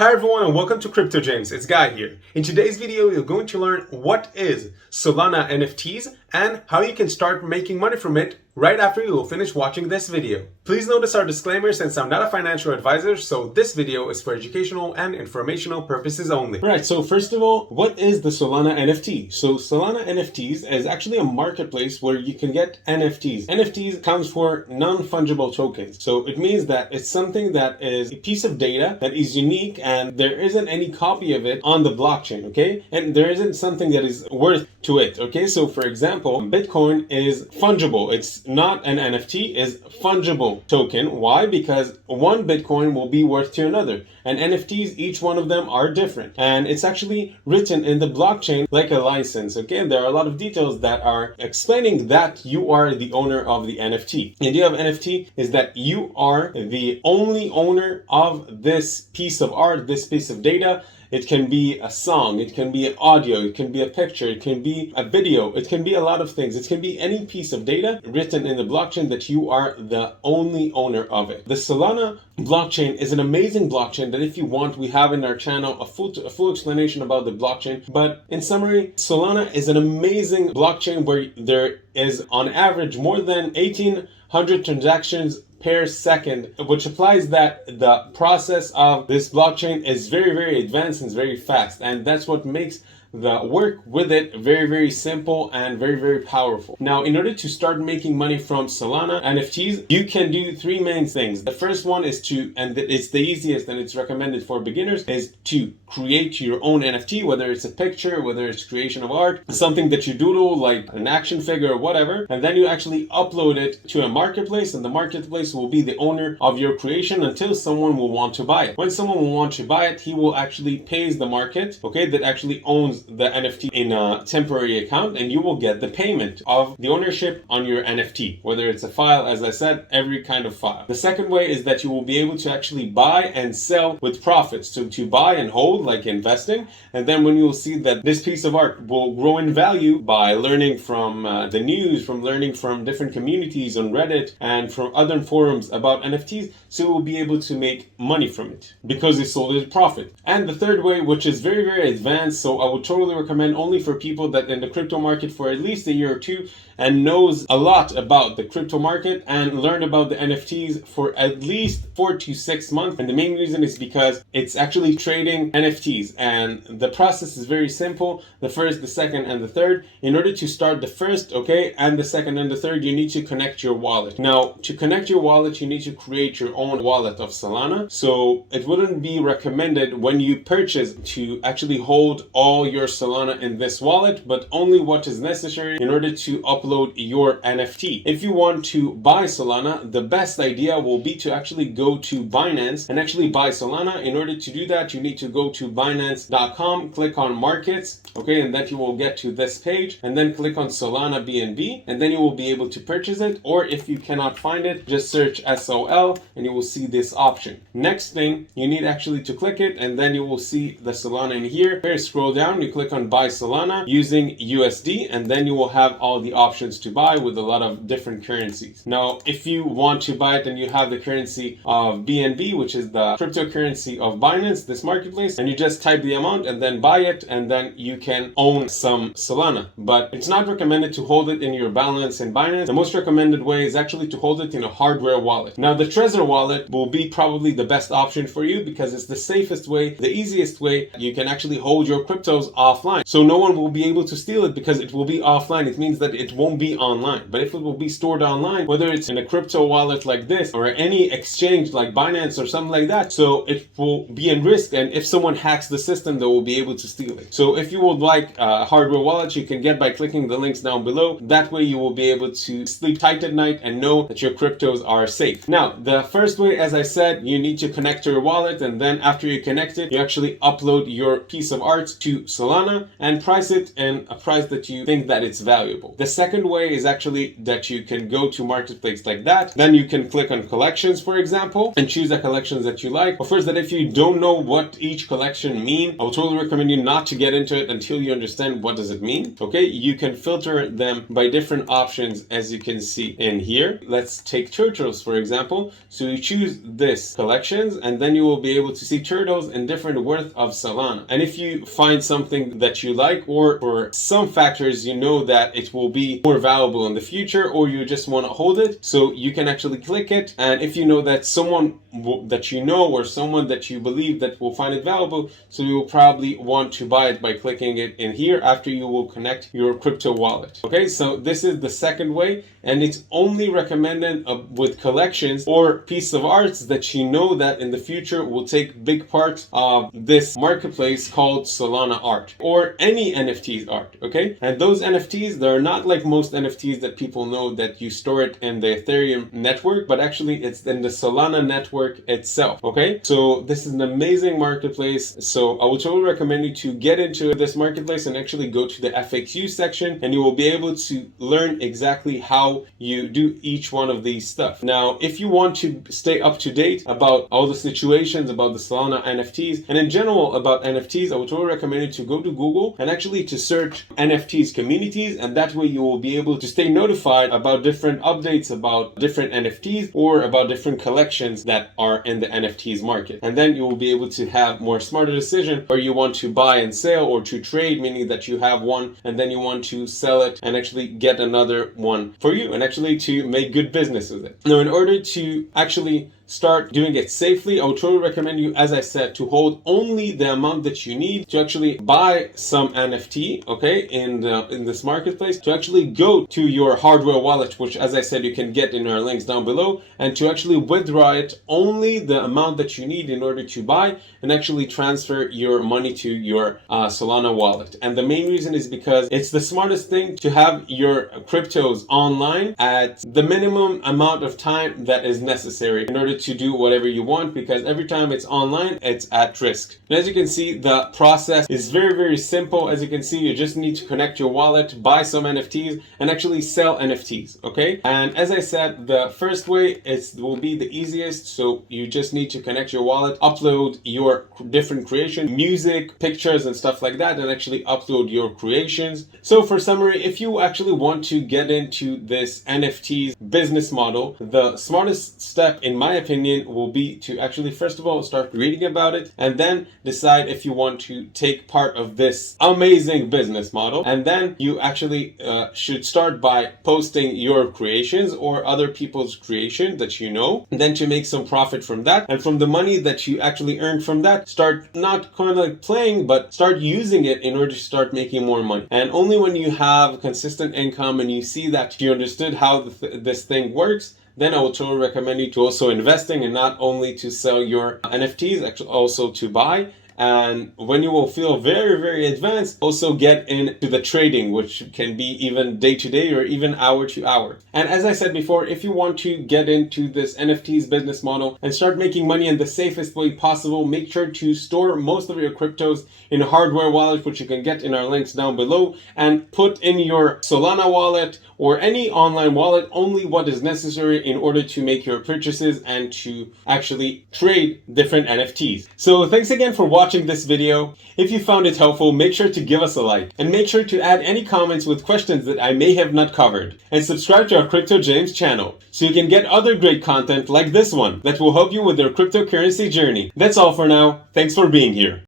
Hi everyone and welcome to Crypto James, it's Guy here. In today's video, you're going to learn what is Solana NFTs and how you can start making money from it right after you will finish watching this video. Please notice our disclaimer since I'm not a financial advisor, so this video is for educational and informational purposes only. Alright, so first of all, what is the Solana NFT? So Solana NFTs is actually a marketplace where you can get NFTs. NFTs comes for non-fungible tokens. So it means that it's something that is a piece of data that is unique and there isn't any copy of it on the blockchain, okay? And there isn't something that is worth to it, okay? So for example, Bitcoin is fungible. It's not an NFT, is fungible token. Why? Because one Bitcoin will be worth to another. And NFTs, each one of them are different. And it's actually written in the blockchain like a license, okay? And there are a lot of details that are explaining that you are the owner of the NFT. The idea of NFT is that you are the only owner of this piece of art, this piece of data. It can be a song, it can be an audio, it can be a picture, it can be a video, it can be a lot of things. It can be any piece of data written in the blockchain that you are the only owner of it. The Solana blockchain is an amazing blockchain that if you want, we have in our channel a full explanation about the blockchain. But in summary, Solana is an amazing blockchain where there is on average more than 1,800 transactions per second, which implies that the process of this blockchain is very, very advanced and is very fast. And that's what makes the work with it very, very simple and very, very powerful. Now, in order to start making money from Solana NFTs, you can do three main things. The first one is to, and it's the easiest and it's recommended for beginners, is to create your own NFT, whether it's a picture, whether it's creation of art, something that you doodle like an action figure or whatever, and then you actually upload it to a marketplace, and the marketplace will be the owner of your creation until someone will want to buy it. When someone will want to buy it, he will actually pay the market, okay, that actually owns the NFT in a temporary account, and you will get the payment of the ownership on your NFT, whether it's a file, as I said, every kind of file. The second way is that you will be able to actually buy and sell with profits. So to buy and hold, like investing, and then when you will see that this piece of art will grow in value by learning from the news, from learning from different communities on Reddit and from other forums about NFTs, so you will be able to make money from it because it's sold at profit. And the third way, which is very, very advanced, so I would totally recommend only for people that in the crypto market for at least a year or two and knows a lot about the crypto market and learned about the NFTs for at least 4 to 6 months. And the main reason is because it's actually trading NFTs, and the process is very simple. The first, the second, and the third. In order to start the first, okay, and the second and the third, you need to connect your wallet. Now, to connect your wallet, you need to create your own wallet of Solana. So it wouldn't be recommended when you purchase to actually hold all your Solana in this wallet, but only what is necessary in order to upload your NFT. If you want to buy Solana, the best idea will be to actually go to Binance and actually buy Solana. In order to do that, you need to go to Binance.com, click on markets, okay, and then you will get to this page, and then click on Solana BNB, and then you will be able to purchase it. Or if you cannot find it, just search SOL and you will see this option. Next thing, you need actually to click it, and then you will see the Solana in here. Here, scroll down, you click on buy Solana using USD, and then you will have all the options to buy with a lot of different currencies. Now, if you want to buy it and you have the currency of BNB, which is the cryptocurrency of Binance, this marketplace, and you just type the amount and then buy it, and then you can own some Solana. But it's not recommended to hold it in your balance in Binance. The most recommended way is actually to hold it in a hardware wallet. Now, the Trezor wallet will be probably the best option for you because it's the safest way, the easiest way. You can actually hold your cryptos offline. So no one will be able to steal it because it will be offline. It means that it won't be online. But if it will be stored online, whether it's in a crypto wallet like this or any exchange like Binance or something like that, so it will be in risk, and if someone hacks the system, they will be able to steal it. So if you would like a hardware wallet, you can get by clicking the links down below. That way you will be able to sleep tight at night and know that your cryptos are safe. Now, the first way, as I said, you need to connect to your wallet, and then after you connect it, you actually upload your piece of art to Solana and price it in a price that you think that it's valuable. The second second way is actually that you can go to marketplace like that. Then you can click on collections, for example, and choose the collections that you like. But first, that if you don't know what each collection mean, I would totally recommend you not to get into it until you understand what does it mean. Okay, you can filter them by different options, as you can see in here. Let's take turtles, for example. So you choose this collections, and then you will be able to see turtles in different worth of Solana. And if you find something that you like, or for some factors you know that it will be more valuable in the future, or you just want to hold it, so you can actually click it. And if you know that someone that you know or someone that you believe that will find it valuable, so you will probably want to buy it by clicking it in here after you will connect your crypto wallet. Okay, so this is the second way, and it's only recommended with collections or piece of arts that you know that in the future will take big part of this marketplace called Solana art, or any NFTs art. Okay, and those NFTs, they're not like most NFTs that people know that you store it in the Ethereum network, but actually it's in the Solana network itself. Okay, so this is an amazing marketplace. So I would totally recommend you to get into this marketplace and actually go to the FAQ section, and you will be able to learn exactly how you do each one of these stuff. Now, if you want to stay up to date about all the situations about the Solana NFTs and in general about NFTs, I would totally recommend you to go to Google and actually to search NFTs communities, and that way you will be able to stay notified about different updates about different NFTs or about different collections that are in the NFTs market. And then you will be able to have more smarter decision where you want to buy and sell, or to trade, meaning that you have one and then you want to sell it and actually get another one for you, and actually to make good business with it. Now, in order to actually start doing it safely, I would totally recommend you, as I said, to hold only the amount that you need to actually buy some NFT, okay, in this marketplace, to actually go to your hardware wallet, which, as I said, you can get in our links down below, and to actually withdraw it only the amount that you need in order to buy, and actually transfer your money to your Solana wallet. And the main reason is because it's the smartest thing to have your cryptos online at the minimum amount of time that is necessary in order to do whatever you want, because every time it's online, it's at risk. And as you can see, the process is very, very simple. As you can see, you just need to connect your wallet, buy some NFTs, and actually sell NFTs, okay? And as I said, the first way will be the easiest. So you just need to connect your wallet, upload your different creation, music, pictures, and stuff like that, and actually upload your creations. So for summary, if you actually want to get into this NFTs business model, the smartest step, in my opinion, will be to actually, first of all, start reading about it, and then decide if you want to take part of this amazing business model. And then you actually should start by posting your creations or other people's creation that you know, and then to make some profit from that. And from the money that you actually earn from that, start not kind of like playing, but start using it in order to start making more money. And only when you have consistent income and you see that you understood how this thing works, then I would totally recommend you to also investing, and not only to sell your NFTs, actually also to buy. And when you will feel very, very advanced, also get into the trading, which can be even day to day or even hour to hour. And as I said before, if you want to get into this NFTs business model and start making money in the safest way possible, make sure to store most of your cryptos in a hardware wallet, which you can get in our links down below, and put in your Solana wallet or any online wallet only what is necessary in order to make your purchases and to actually trade different NFTs. So thanks again for watching this video. If you found it helpful, make sure to give us a like, and make sure to add any comments with questions that I may have not covered, and subscribe to our Crypto James channel so you can get other great content like this one that will help you with your cryptocurrency journey. That's all for now. Thanks for being here.